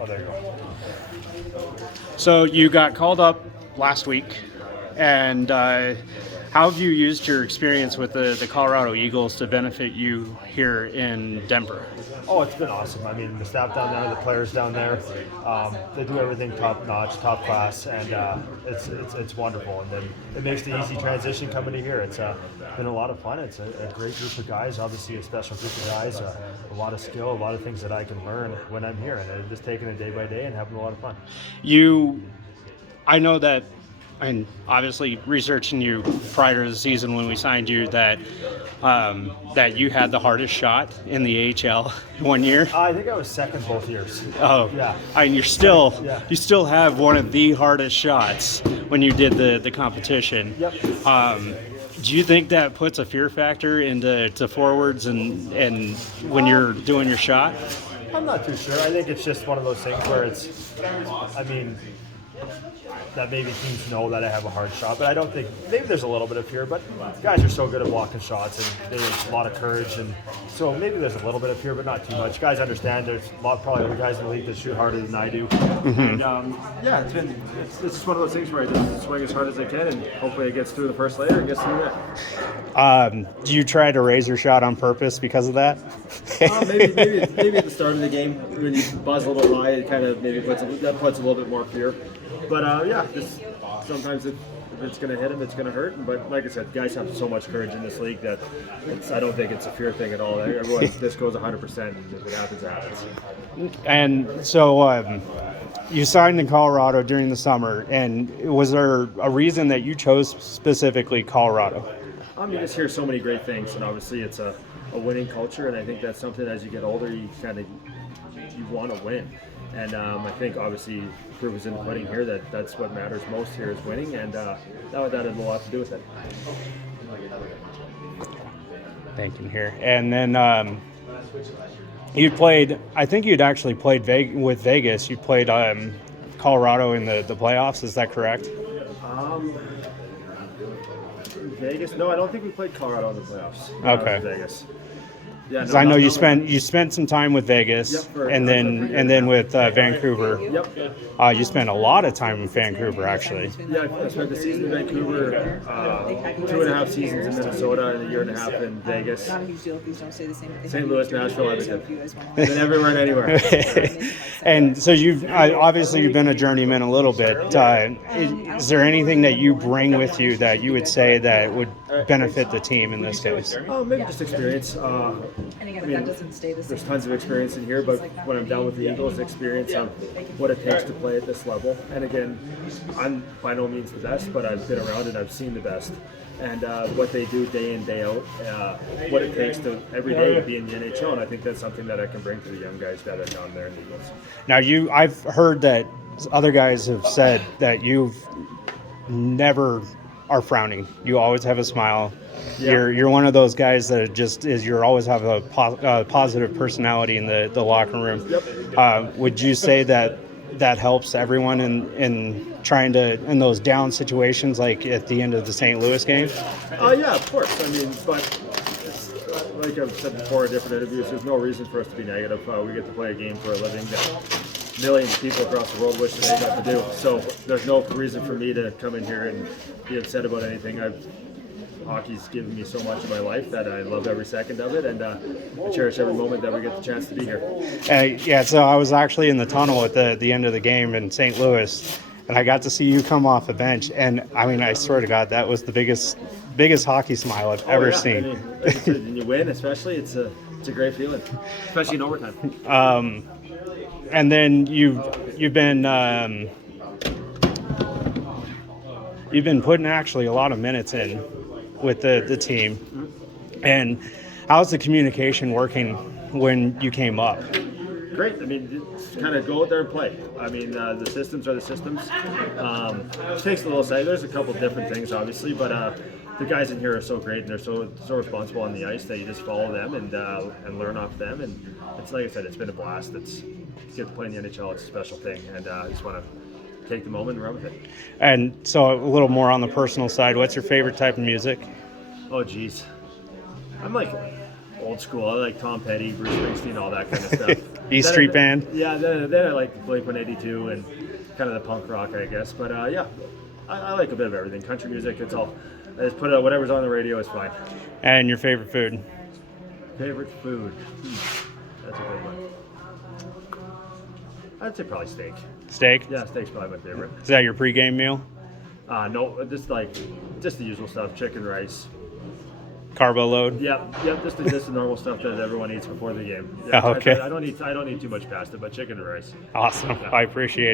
Oh, there you go. So you got called up last week, and how have you used your experience with the Colorado Eagles to benefit you here in Denver? Oh, it's been awesome. I mean, the staff down there, the players down there, they do everything top notch, top class, and it's wonderful. And then it makes the easy transition coming to here. It's been a lot of fun. It's a great group of guys, obviously a special group of guys, a lot of skill, a lot of things that I can learn when I'm here, and just taking it day by day and having a lot of fun. I know that, and obviously researching you prior to the season when we signed you, that that you had the hardest shot in the AHL 1 year. I think I was second both years. Oh, yeah. And you still have one of the hardest shots when you did the competition. Yep. Do you think that puts a fear factor into forwards and when you're doing your shot? I'm not too sure. I think it's just one of those things where that maybe teams know that I have a hard shot, but I don't think, maybe there's a little bit of fear, but guys are so good at blocking shots and they have a lot of courage, and so maybe there's a little bit of fear, but not too much. Guys understand there's probably other guys in the league that shoot harder than I do. Mm-hmm. And it's just one of those things where I just swing as hard as I can, and hopefully it gets through the first layer and gets through that. Do you try to raise your shot on purpose because of that? Maybe at the start of the game when you buzz a little high, it kind of maybe puts a little bit more fear. But sometimes if it's going to hit him, it's going to hurt. But like I said, guys have so much courage in this league that I don't think it's a fear thing at all. Everyone, this goes 100%. And if it happens, it happens. And so you signed in Colorado during the summer, and was there a reason that you chose specifically Colorado? You just hear so many great things, and obviously it's a winning culture, and I think that's something as you get older, you want to win. And I think obviously proof is in the pudding here that's what matters most here is winning, and that had a lot to do with it. Thinking here. And then I think you'd actually played with Vegas. You played Colorado in the playoffs, is that correct? Vegas? No, I don't think we played Colorado in the playoffs. Okay. Vegas. Yeah, I know you spent some time with Vegas, and then with Vancouver. Yep. You spent a lot of time in Vancouver, actually. Yeah, I spent the season in Vancouver, 2.5 seasons in Minnesota, and a year and a half in Vegas. St. Louis, Nashville, Edmonton. Been everywhere and anywhere. And so you've been a journeyman a little bit. Is there anything that you bring with you that you would say that would benefit the team in this case? Maybe just experience. There's tons of experience in here, but when I'm down with the Eagles, experience of what it takes to play at this level. And again, I'm by no means the best, but I've been around and I've seen the best. And what they do day in, day out, what it takes to every day to be in the NHL, and I think that's something that I can bring to the young guys that are down there in the Eagles. Now, I've heard that other guys have said that you've never are frowning. You always have a smile. Yeah. You're one of those guys that you're always have a positive personality in the locker room. Yep. Would you say that helps everyone in trying to, in those down situations, like at the end of the St. Louis game? Yeah, of course. But like I've said before in different interviews, there's no reason for us to be negative. We get to play a game for a living that millions of people across the world wish that they got to do. So there's no reason for me to come in here and be upset about anything. Hockey's given me so much in my life that I love every second of it, and I cherish every moment that we get the chance to be here. So I was actually in the tunnel at the end of the game in St. Louis, and I got to see you come off the bench, and I swear to God, that was the biggest hockey smile I've ever seen. When you win, especially, it's a great feeling, especially in overtime. And then you've been putting actually a lot of minutes in with the team. And how's the communication working when you came up? Great. Just kind of go out there and play. The systems are the systems. It takes a little second. There's a couple different things, obviously, but the guys in here are so great and they're so responsible on the ice that you just follow them and learn off them. And it's like I said, it's been a blast. To get to play in the NHL, it's a special thing, and I just want to take the moment and run with it. And so a little more on the personal side, what's your favorite type of music? Oh, geez. I'm like old school. I like Tom Petty, Bruce Springsteen, all that kind of stuff. E Street Band. Yeah, then I like Blink-182 and kind of the punk rock, I guess. But yeah, I like a bit of everything. Country music, it's all. I just put whatever's on the radio is fine. And your favorite food? Favorite food? That's a good one. I'd say probably steak. Steak? Yeah, steak's probably my favorite. Is that your pregame meal? No, just the usual stuff: chicken, rice. Carbo load? Yeah, just the normal stuff that everyone eats before the game. Okay. I don't need too much pasta, but chicken and rice. Awesome. Yeah. I appreciate it.